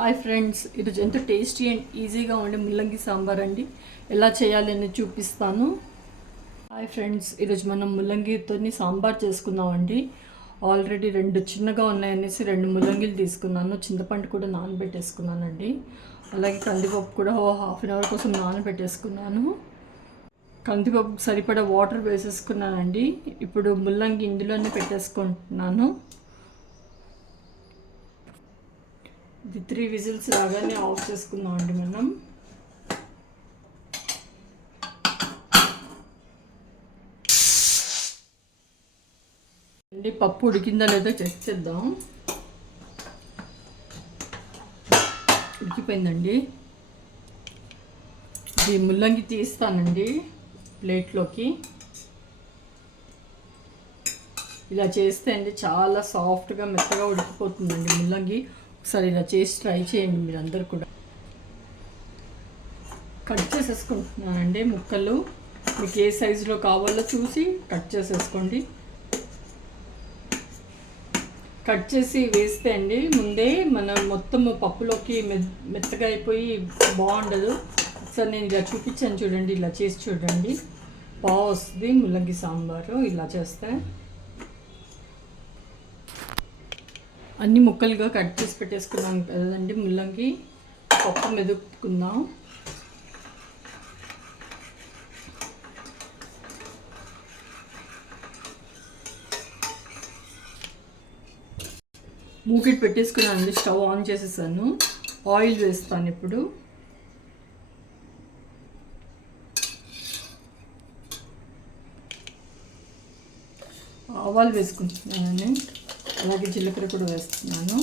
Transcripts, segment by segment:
Hi friends ఈరోజు ఎంతో tasty and ఈజీగా ఉండే ముల్లంగి సాంబార్ అండి. ఎలా చేయాలి అని చూపిస్తాను. హాయ్ ఫ్రెండ్స్ ఈరోజు మనం ముల్లంగితో సాంబార్ చేసుకుందామండి. ఆల్రెడీ రెండు చిన్నగా ఉన్నాయనేసి రెండు ముల్లంగిలు తీసుకున్నాను. చింతపండు కూడా నానబెట్టేసుకున్నానండి. అలాగే కందిపప్పు కూడా హాఫ్ అన్ అవర్ కోసం నానబెట్టేసుకున్నాను. కందిపప్పు సరిపడా వాటర్ వేసేసుకున్నానండి. ఇప్పుడు ముల్లంగి ఇందులోనే పెట్టేసుకుంటున్నాను ఇది త్రీ విజిల్స్ రాగానే ఆఫ్ చేసుకుందాం అండి మనం. అండి పప్పు ఉడికిందా లేదా చెక్ చేద్దాం. ఉడికిపోయిందండి. ఇది ముల్లంగి తీస్తానండి ప్లేట్లోకి. ఇలా చేస్తే అండి చాలా సాఫ్ట్గా మెత్తగా ఉడికిపోతుందండి ముల్లంగి. ఒకసారి ఇలా చేసి ట్రై చేయండి మీరు అందరు కూడా. కట్ చేసేసుకుంటున్నానండి ముక్కలు. మీకు ఏ సైజులో కావాలో చూసి కట్ చేసేసుకోండి. కట్ చేసి వేస్తే అండి ముందే మనం మొత్తం పప్పులోకి మెత్తగా అయిపోయి బాగుండదు. ఒకసారి నేను ఇలా చూపించాను చూడండి ఇలా చేసి చూడండి. బాగా వస్తుంది ముల్లంగి సాంబారు ఇలా చేస్తే. అన్ని ముక్కలుగా కట్ చేసి పెట్టేసుకున్నాం కదండి ముల్లంగి పప్పు మెదుపుకుందాం. మూకిట్ పెట్టేసుకున్నాను స్టవ్ ఆన్ చేసేసాను. ఆయిల్ వేస్తాను ఇప్పుడు. ఆవాలు వేసుకుంటున్నాను. అలాగే జీలకర్ర కూడా వేస్తున్నాను.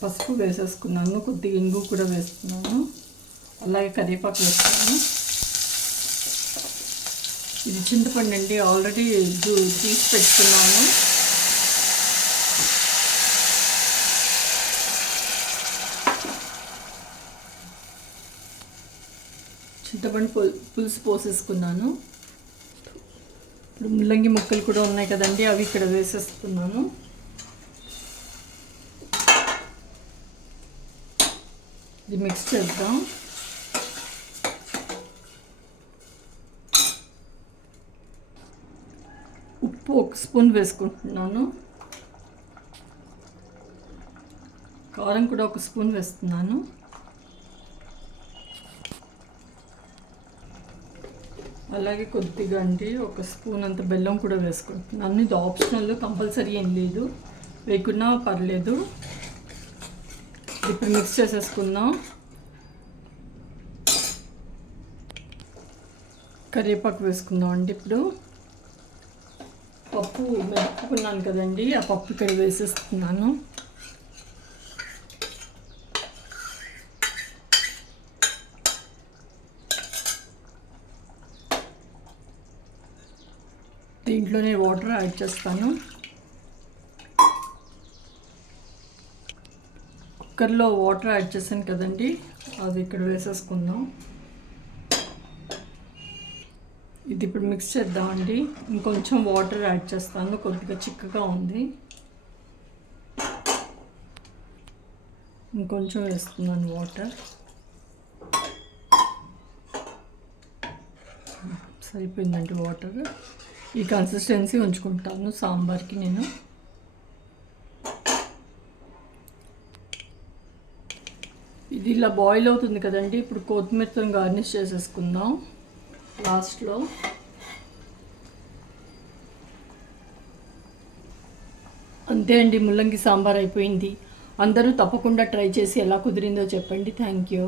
పసుపు వేసేసుకున్నాను కొద్దిగా ఇంగు కూడా వేస్తున్నాను. అలాగే కరివేపాకు వేస్తున్నాను. ఇది చింతపండు అండి ఆల్రెడీ తీసి పెట్టుకున్నాను. చింతపండు పులుసు పోసేసుకున్నాను. ఇప్పుడు ముల్లంగి ముక్కలు కూడా ఉన్నాయి కదండి అవి ఇక్కడ వేసేస్తున్నాను. ఇది మిక్స్ చేద్దాం. ఉప్పు ఒక స్పూన్ వేసుకుంటున్నాను. కారం కూడా ఒక స్పూన్ వేస్తున్నాను. అలాగే కొద్దిగా అండి ఒక స్పూన్ అంత బెల్లం కూడా వేసుకుంటున్నాను ఇది ఆప్షనల్ కంపల్సరీ ఏం లేదు. వేయకున్నా పర్లేదు. ఇప్పుడు మిక్స్ చేసేసుకుందాం. కరివేపాకు వేసుకుందాం అండి ఇప్పుడు. పప్పు మెప్పుకున్నాను కదండి ఆ పప్పు ఇక్కడ వేసేస్తున్నాను. దీంట్లోనే వాటర్ యాడ్ చేస్తాను. కుక్కర్లో వాటర్ యాడ్ చేశాను కదండి అది ఇక్కడ వేసేసుకుందాం. ఇది ఇప్పుడు మిక్స్ చేద్దామండి. ఇంకొంచెం వాటర్ యాడ్ చేస్తాను కొద్దిగా చిక్కగా ఉంది. ఇంకొంచెం వేస్తున్నాను వాటర్. సరిపోయిందండి వాటర్. ఈ కన్సిస్టెన్సీ ఉంచుకుంటాను సాంబార్కి నేను. ఇది ఇలా బాయిల్ అవుతుంది కదండి ఇప్పుడు కొత్తిమీరతో గార్నిష్ చేసేసుకుందాం లాస్ట్లో అంతే అండి ముల్లంగి సాంబార్ అయిపోయింది. అందరూ తప్పకుండా ట్రై చేసి ఎలా కుదిరిందో చెప్పండి. Thank you.